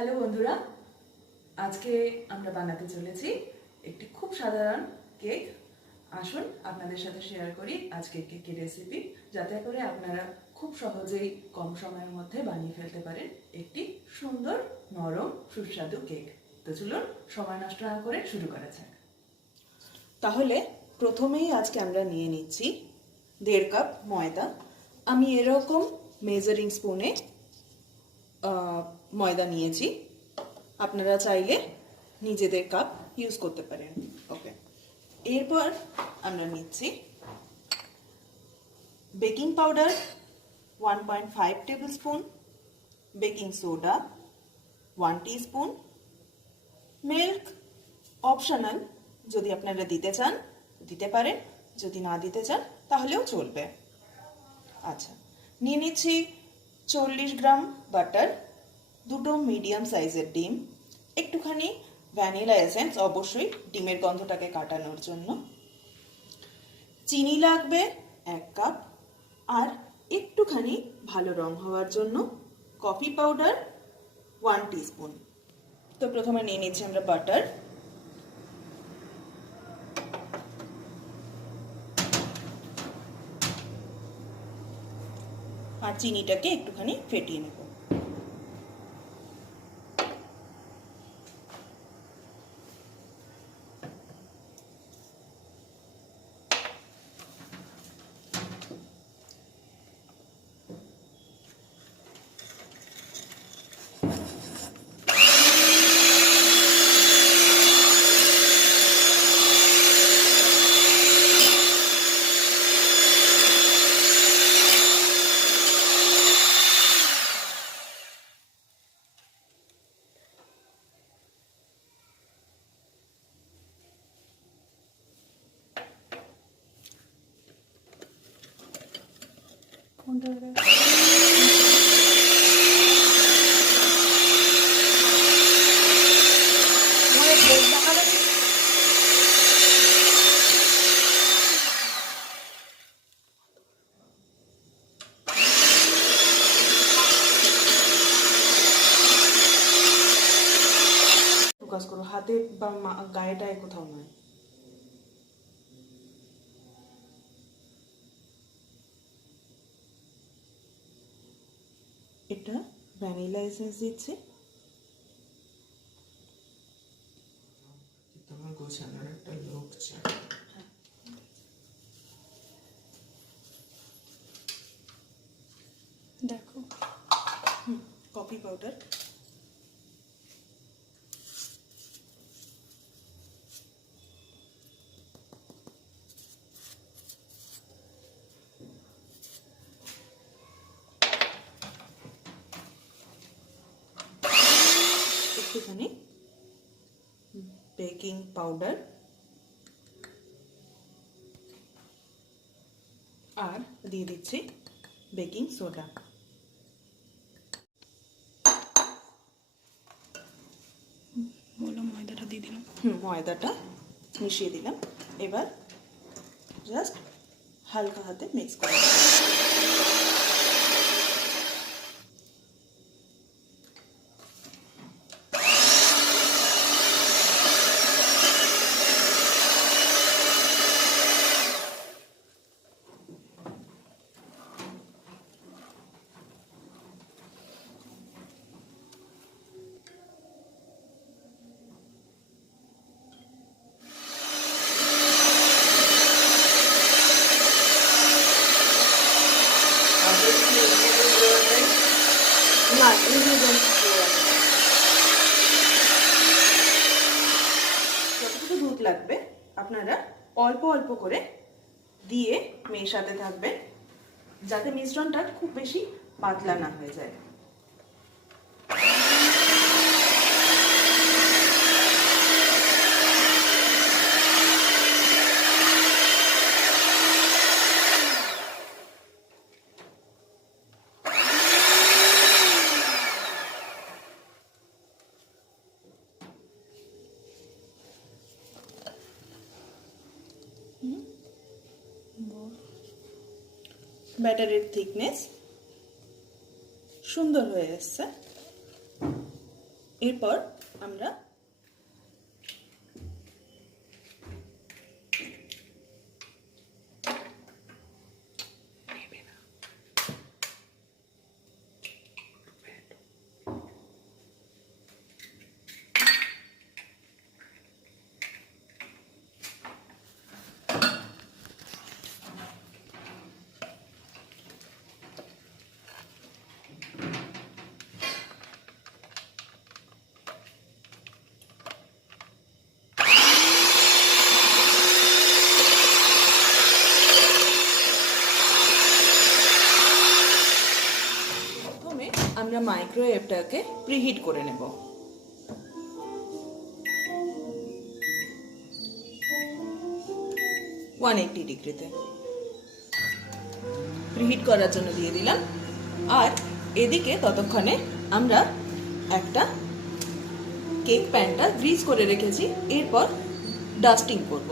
Hello বন্ধুরা, আজকে আমরা বানাতে চলেছি একটি খুব সাধারণ কেক। আসুন আপনাদের সাথে শেয়ার করি আজকের কেকের রেসিপি, যাতে করে আপনারা খুব সহজেই কম সময়ের মধ্যে বানিয়ে ফেলতে পারেন একটি সুন্দর নরম সুস্বাদু কেক। তো চলুন সময় নষ্ট না করে শুরু করা যাক। তাহলে প্রথমেই আজকে আমরা নিয়ে নিচ্ছি 1.5 কাপ ময়দা। আমি এরকম মেজারিং স্পুনে ময়দা নিয়েছি, আপনারা চাইলে নিজেদের কাপ ইউজ করতে পারেন। ওকে, এরপর আমরা নিচ্ছি baking powder 1.5 table spoon, baking soda 1 teaspoon, milk optional, যদি আপনারা দিতে চান দিতে পারেন, যদি না দিতে চান তাহলেও চলবে। আচ্ছা, নিয়ে নিচ্ছি 40 গ্রাম বাটার, 2টো মিডিয়াম সাইজের ডিম, একটুখানি ভ্যানিলা এসেন্স, অবশ্যই ডিমের গন্ধটাকে কাটানোর জন্য, চিনি লাগবে 1 কাপ, আর একটুখানি ভালো রং হওয়ার জন্য কফি পাউডার 1 টিস্পুন। তো প্রথমে নিয়ে নিচ্ছি আমরা বাটার। আর চিনিটাকে একটুখানি ফেটিয়ে নেব। ফোকাস করো, হাতে বা গায়েটায় কোথাও নয়। এটা ভ্যানিলা এসেন্স দিচ্ছি। তোমার গোছানোর একটা লোক চাই। দেখো, কফি পাউডার, একটুখানি বেকিং পাউডার, আর দিয়ে দিচ্ছি বেকিং সোডা। ময়দাটা দিয়ে দিলাম। ময়দাটা মিশিয়ে দিলাম। এবার জাস্ট হালকা হাতে মিক্স করে না, যতটুকু দুধ লাগবে আপনারা অল্প অল্প করে দিয়ে মেশাতে থাকবেন, যাতে মিশ্রণটা খুব বেশি পাতলা না হয়ে যায়। ব্যাটারের থিকনেস সুন্দর হয়ে এসছে। এরপর আমরা আমরা মাইক্রোওয়েভটাকে প্রিহিট করে নেব। 180 ডিগ্রিতে প্রিহিট করার জন্য দিয়ে দিলাম। আর এদিকে ততক্ষণে আমরা একটা কেক প্যানটা গ্রিজ করে রেখেছি, এরপর ডাস্টিং করব।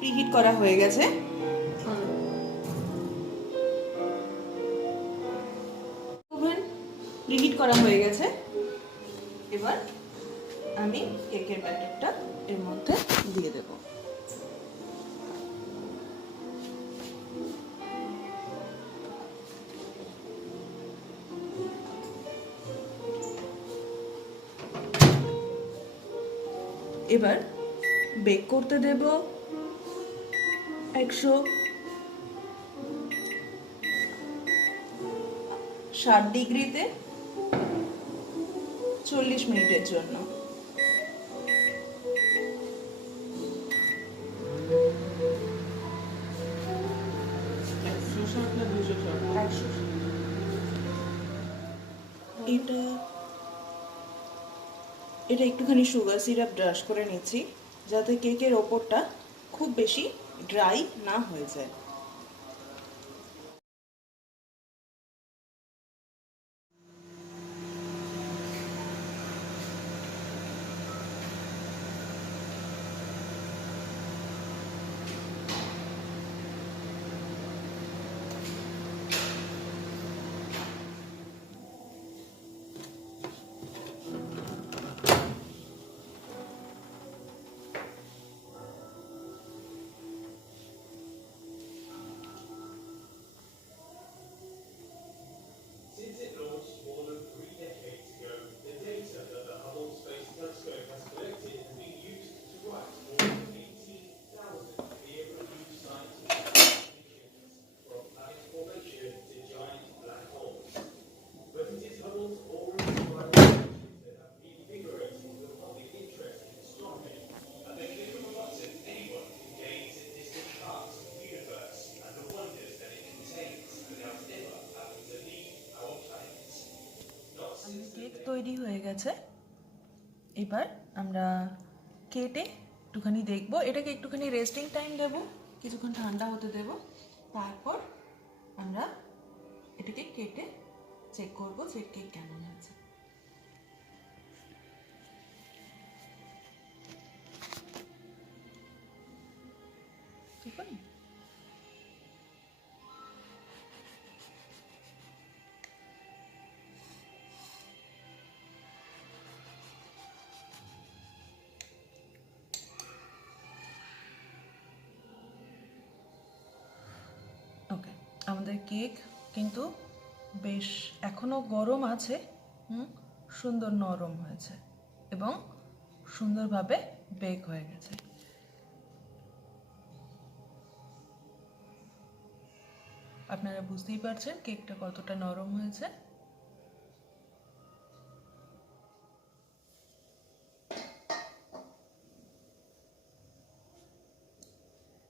প্রিহিট করা হয়ে গেছে। ওভেন প্রিহিট করা হয়ে গেছে। এবার আমি কেকের ব্যাটারটা এর মধ্যে দিয়ে দেব। এবার বেক করতে দেব 160 ডিগ্রিতে 40 মিনিটের জন্য। এটা একটুখানি সুগার সিরাপ ব্রাশ করে নিচ্ছি, যাতে কেকের ওপরটা খুব বেশি ড্রাই না হয়ে যায়। কেক তৈরি হয়ে গেছে। এবার আমরা কেটে একটুখানি দেখবো, এটাকে একটুখানি রেস্টিং টাইম দেবো, কিছুক্ষণ ঠান্ডা হতে দেব। তারপর আমরা এটাকে কেটে চেক করবো যে কেক কেমন হয়েছে। ঠিক আছে। আমাদের কেক কিন্তু বেশ এখনো গরম আছে, সুন্দর নরম হয়েছে এবং সুন্দরভাবে বেক হয়ে গেছে। আপনারা বুঝতেই পারছেন কেকটা কতটা নরম হয়েছে।